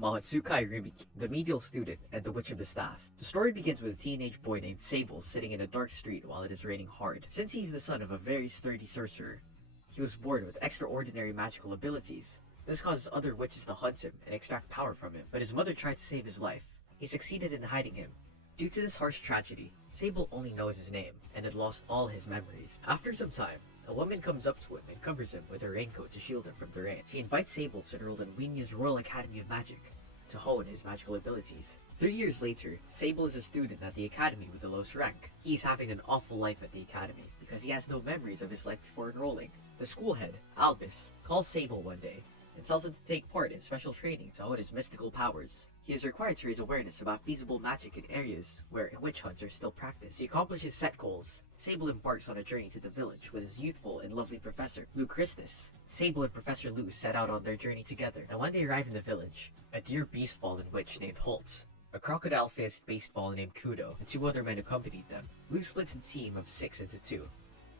Mahatsukai Rimiki, the medial student and the Witch of the Staff. The story begins with a teenage boy named Sable sitting in a dark street while it is raining hard. Since he's the son of a very sturdy sorcerer, he was born with extraordinary magical abilities. This causes other witches to hunt him and extract power from him, but his mother tried to save his life. He succeeded in hiding him. Due to this harsh tragedy, Sable only knows his name and had lost all his memories. After some time, a woman comes up to him and covers him with her raincoat to shield him from the rain. She invites Sable to enroll in Weenya's Royal Academy of Magic to hone his magical abilities. 3 years later, Sable is a student at the academy with the lowest rank. He is having an awful life at the academy because he has no memories of his life before enrolling. The school head, Albus, calls Sable one day and tells him to take part in special training to hone his mystical powers. He is required to raise awareness about feasible magic in areas where witch hunts are still practiced. To accomplish his set goals, Sable embarks on a journey to the village with his youthful and lovely professor, Lou Christus. Sable and Professor Lou set out on their journey together, and when they arrive in the village, a deer beast-fallen witch named Holt, a crocodile-faced beast-fallen named Kudo, and 2 other men accompanied them. Lou splits a team of 6 into 2,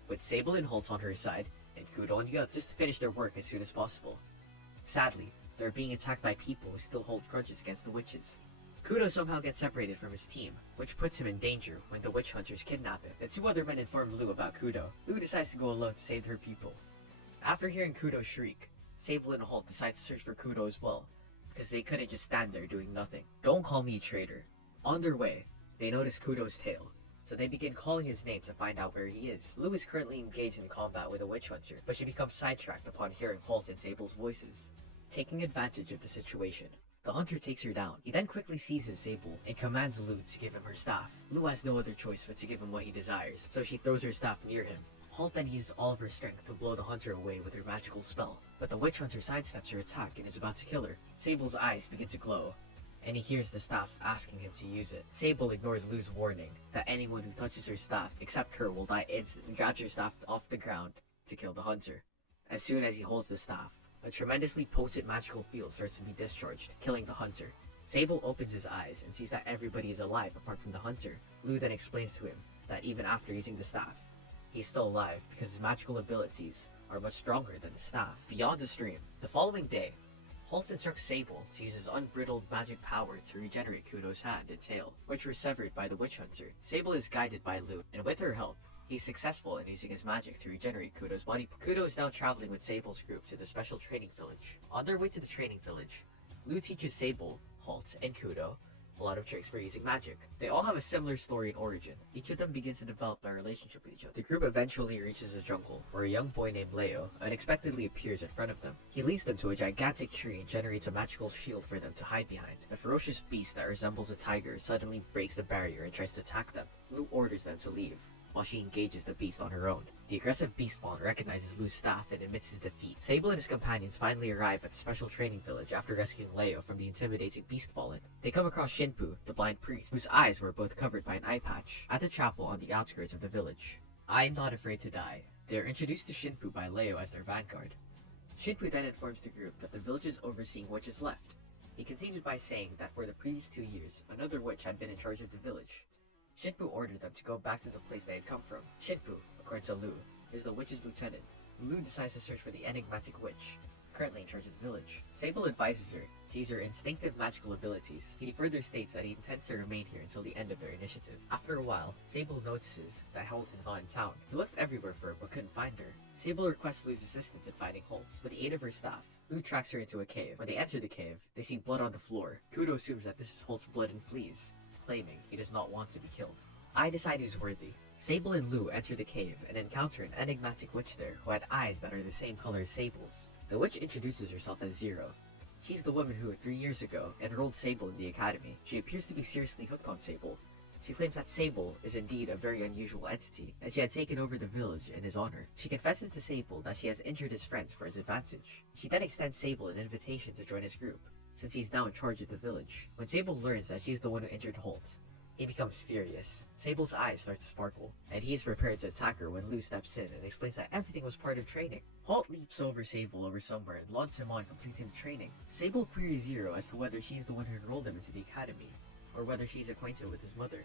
with Sable and Holt on her side, and Kudo on the other, just to finish their work as soon as possible. Sadly, they're being attacked by people who still hold grudges against the witches. Kudo somehow gets separated from his team, which puts him in danger when the witch hunters kidnap him. The 2 other men inform Lou about Kudo. Lou decides to go alone to save her people. After hearing Kudo shriek, Sable and Holt decide to search for Kudo as well, because they couldn't just stand there doing nothing. Don't call me a traitor. On their way, they notice Kudo's tail, so they begin calling his name to find out where he is. Lou is currently engaged in combat with a witch hunter, but she becomes sidetracked upon hearing Holt and Sable's voices. Taking advantage of the situation, the hunter takes her down. He then quickly seizes Sable and commands Lou to give him her staff. Lou has no other choice but to give him what he desires, so she throws her staff near him. Holt then uses all of her strength to blow the hunter away with her magical spell, but the witch hunter sidesteps her attack and is about to kill her. Sable's eyes begin to glow, and he hears the staff asking him to use it. Sable ignores Lou's warning that anyone who touches her staff except her will die instantly, and grabs her staff off the ground to kill the hunter. As soon as he holds the staff, a tremendously potent magical field starts to be discharged, killing the hunter. Sable opens his eyes and sees that everybody is alive apart from the hunter. Lou then explains to him that even after using the staff, he's still alive because his magical abilities are much stronger than the staff. Beyond the stream, the following day, Holt instructs Sable to use his unbridled magic power to regenerate Kudo's hand and tail, which were severed by the witch hunter. Sable is guided by Lou, and with her help, he's successful in using his magic to regenerate Kudo's body. Kudo is now traveling with Sable's group to the special training village. On their way to the training village, Lou teaches Sable, Holt, and Kudo a lot of tricks for using magic. They all have a similar story and origin. Each of them begins to develop a relationship with each other. The group eventually reaches a jungle, where a young boy named Leo unexpectedly appears in front of them. He leads them to a gigantic tree and generates a magical shield for them to hide behind. A ferocious beast that resembles a tiger suddenly breaks the barrier and tries to attack them. Lou orders them to leave, while she engages the beast on her own. The aggressive beast fawn recognizes Lou's staff and admits his defeat. Sable and his companions finally arrive at the special training village after rescuing Leo from the intimidating beast fallen. They come across Shinpu, the blind priest, whose eyes were both covered by an eye patch, at the chapel on the outskirts of the village. I am not afraid to die. They are introduced to Shinpu by Leo as their vanguard. Shinpu then informs the group that the village's overseeing witch has left. He continued by saying that for the previous 2 years, another witch had been in charge of the village. Shinpu ordered them to go back to the place they had come from. Shinpu, according to Lou, is the witch's lieutenant. Lou decides to search for the enigmatic witch, currently in charge of the village. Sable advises her to use her instinctive magical abilities. He further states that he intends to remain here until the end of their initiative. After a while, Sable notices that Holt is not in town. He looks everywhere for her but couldn't find her. Sable requests Lou's assistance in finding Holt. With the aid of her staff, Lou tracks her into a cave. When they enter the cave, they see blood on the floor. Kudo assumes that this is Holt's blood and flees, claiming he does not want to be killed. I decide who's worthy. Sable and Lou enter the cave and encounter an enigmatic witch there who had eyes that are the same color as Sable's. The witch introduces herself as Zero. She's the woman who 3 years ago enrolled Sable in the academy. She appears to be seriously hooked on Sable. She claims that Sable is indeed a very unusual entity, and she had taken over the village in his honor. She confesses to Sable that she has injured his friends for his advantage. She then extends Sable an invitation to join his group, since he's now in charge of the village. When Sable learns that she's the one who injured Holt, he becomes furious. Sable's eyes start to sparkle, and he is prepared to attack her when Lou steps in and explains that everything was part of training. Holt leaps over Sable over somewhere and launches him on completing the training. Sable queries Zero as to whether she's the one who enrolled him into the academy, or whether she's acquainted with his mother.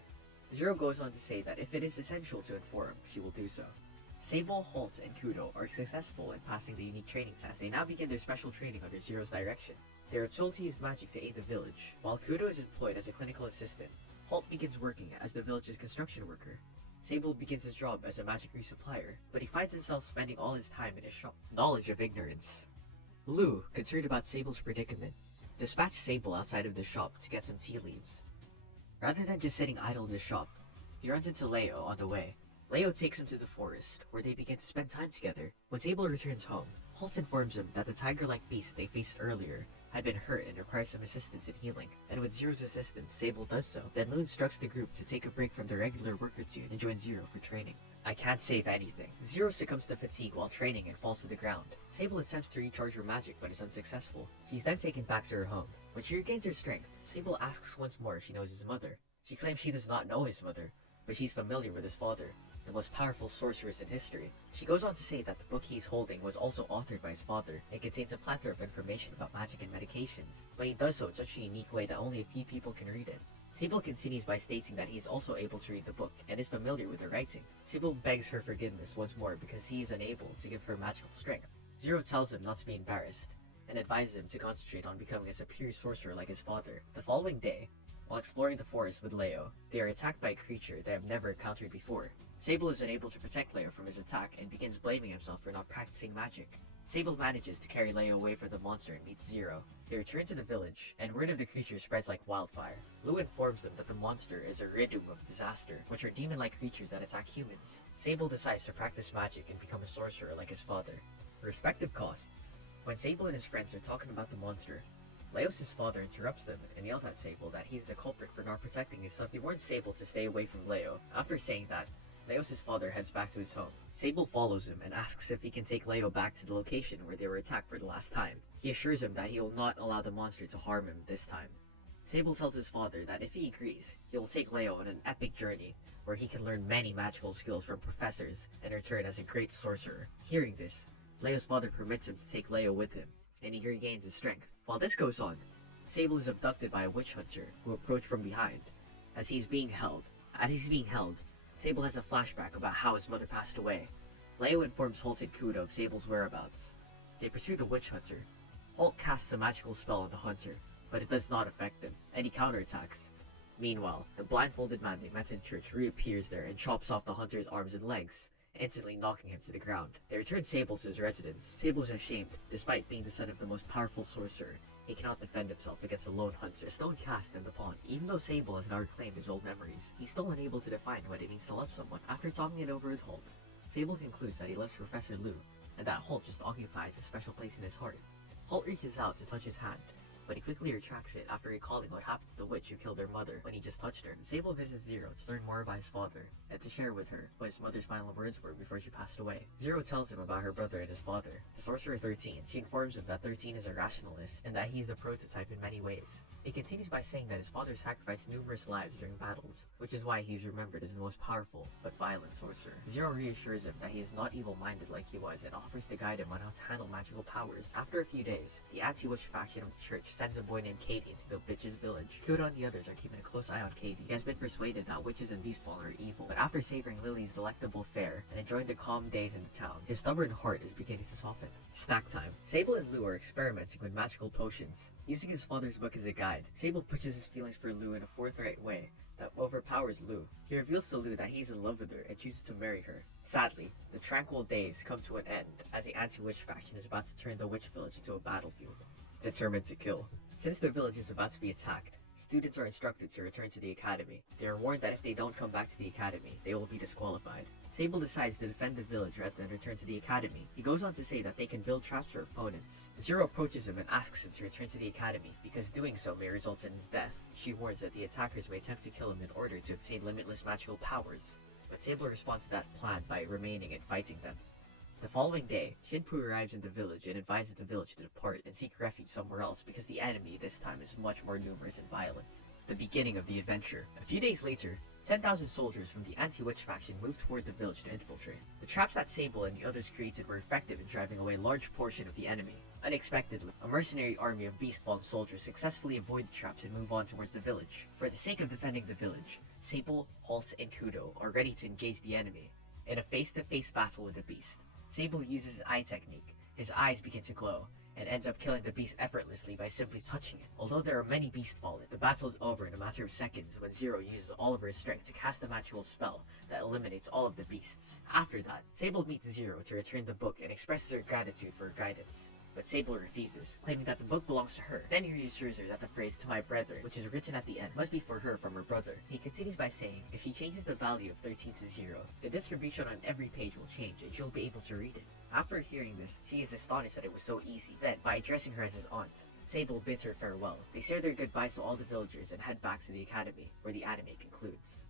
Zero goes on to say that if it is essential to inform, she will do so. Sable, Holt, and Kudo are successful in passing the unique training test. They now begin their special training under Zero's direction. They are told to use magic to aid the village. While Kudo is employed as a clinical assistant, Holt begins working as the village's construction worker. Sable begins his job as a magic resupplier, but he finds himself spending all his time in his shop. Knowledge of ignorance. Lou, concerned about Sable's predicament, dispatched Sable outside of the shop to get some tea leaves. Rather than just sitting idle in the shop, he runs into Leo on the way. Leo takes him to the forest, where they begin to spend time together. When Sable returns home, Holt informs him that the tiger-like beast they faced earlier had been hurt and requires some assistance in healing, and with Zero's assistance, Sable does so. Then Lou instructs the group to take a break from their regular work routine and join Zero for training. I can't save anything. Zero succumbs to fatigue while training and falls to the ground. Sable attempts to recharge her magic but is unsuccessful. She's then taken back to her home. When she regains her strength, Sable asks once more if she knows his mother. She claims she does not know his mother, but she's familiar with his father, the most powerful sorceress in history. She goes on to say that the book he's holding was also authored by his father and contains a plethora of information about magic and medications, but he does so in such a unique way that only a few people can read it. Sable continues by stating that he is also able to read the book and is familiar with the writing. Sable begs her forgiveness once more because he is unable to give her magical strength. Zero tells him not to be embarrassed and advises him to concentrate on becoming a superior sorcerer like his father. The following day, while exploring the forest with Leo, they are attacked by a creature they have never encountered before. Sable is unable to protect Leo from his attack and begins blaming himself for not practicing magic. Sable manages to carry Leo away from the monster and meets Zero. They return to the village, and word of the creature spreads like wildfire. Lou informs them that the monster is a Ridum of Disaster, which are demon-like creatures that attack humans. Sable decides to practice magic and become a sorcerer like his father. Respective costs. When Sable and his friends are talking about the monster, Leos' father interrupts them and yells at Sable that he's the culprit for not protecting his son. He warns Sable to stay away from Leo. After saying that, Leos' father heads back to his home. Sable follows him and asks if he can take Leo back to the location where they were attacked for the last time. He assures him that he will not allow the monster to harm him this time. Sable tells his father that if he agrees, he will take Leo on an epic journey where he can learn many magical skills from professors and return as a great sorcerer. Hearing this, Leo's father permits him to take Leo with him, and he regains his strength. While this goes on, Sable is abducted by a witch hunter who approach from behind. As he's being held, Sable has a flashback about how his mother passed away. Leo informs Holt and Kudo of Sable's whereabouts. They pursue the witch hunter. Holt casts a magical spell on the hunter, but it does not affect them, and he counterattacks. Meanwhile, the blindfolded man they met in church reappears there and chops off the hunter's arms and legs, instantly knocking him to the ground. They return Sable to his residence. Sable is ashamed, despite being the son of the most powerful sorcerer. He cannot defend himself against a lone hunter. A stone cast in the pond. Even though Sable has now reclaimed his old memories, he's still unable to define what it means to love someone. After talking it over with Holt, Sable concludes that he loves Professor Lou, and that Holt just occupies a special place in his heart. Holt reaches out to touch his hand, but he quickly retracts it after recalling what happened to the witch who killed their mother when he just touched her. Sable visits Zero to learn more about his father, and to share with her what his mother's final words were before she passed away. Zero tells him about her brother and his father, the sorcerer 13. She informs him that 13 is a rationalist, and that he's the prototype in many ways. He continues by saying that his father sacrificed numerous lives during battles, which is why he's remembered as the most powerful, but violent sorcerer. Zero reassures him that he is not evil-minded like he was, and offers to guide him on how to handle magical powers. After a few days, the anti-witch faction of the church sends a boy named Katie into the witch's village. Kudo and the others are keeping a close eye on Katie. He has been persuaded that witches and beastfall are evil, but after savoring Lily's delectable fare and enjoying the calm days in the town, his stubborn heart is beginning to soften. Snack time. Sable and Lou are experimenting with magical potions. Using his father's book as a guide, Sable pitches his feelings for Lou in a forthright way that overpowers Lou. He reveals to Lou that he's in love with her and chooses to marry her. Sadly, the tranquil days come to an end as the anti-witch faction is about to turn the witch village into a battlefield, determined to kill. Since the village is about to be attacked, students are instructed to return to the academy. They are warned that if they don't come back to the academy, they will be disqualified. Sable decides to defend the village rather than return to the academy. He goes on to say that they can build traps for opponents. Zero approaches him and asks him to return to the academy, because doing so may result in his death. She warns that the attackers may attempt to kill him in order to obtain limitless magical powers, but Sable responds to that plan by remaining and fighting them. The following day, Shinpu arrives in the village and advises the village to depart and seek refuge somewhere else because the enemy this time is much more numerous and violent. The beginning of the adventure. A few days later, 10,000 soldiers from the anti-witch faction moved toward the village to infiltrate. The traps that Sable and the others created were effective in driving away a large portion of the enemy. Unexpectedly, a mercenary army of beast-fallen soldiers successfully avoid the traps and move on towards the village. For the sake of defending the village, Sable, Holt, and Kudo are ready to engage the enemy. In a face-to-face battle with the beast, Sable uses his eye technique. His eyes begin to glow, and ends up killing the beast effortlessly by simply touching it. Although there are many beasts fallen, the battle is over in a matter of seconds when Zero uses all of her strength to cast a magical spell that eliminates all of the beasts. After that, Sable meets Zero to return the book and expresses her gratitude for her guidance. But Sable refuses, claiming that the book belongs to her. Then he reassures her that the phrase "to my brother," which is written at the end, must be for her from her brother. He continues by saying if she changes the value of 13 to 0, the distribution on every page will change and she'll be able to read it. After hearing this, she is astonished that it was so easy. Then, by addressing her as his aunt, Sable bids her farewell. They say their goodbyes to all the villagers and head back to the academy, where the anime concludes.